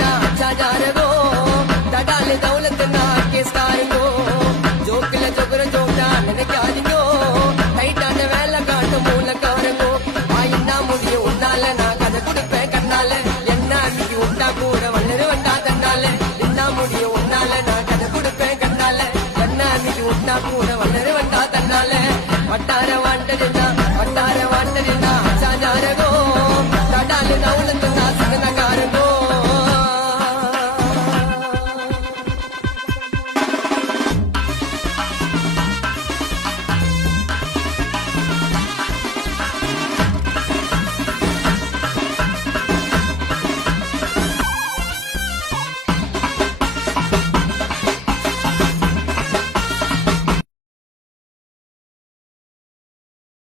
ना अच्छा जा रगो दडाले दौलत ना के स्टारिंगो जोकले जोगरो जोटा ने क्या दियो டைட்டா வேலை காட்டு மூல கவரங்கோ ஆயின்னா முடிய உன்னால நான் கதை கொடுப்பேன் கண்ணால என்ன அன்னைக்கு உண்டா கூட வளரு வண்டா தன்னால என்ன முடிய உன்னால நான் கதை கொடுப்பேன் கண்ணால என்ன அன்னைக்கு உண்டா கூட வளரு வண்டா தன்னால வட்டார வாண்டது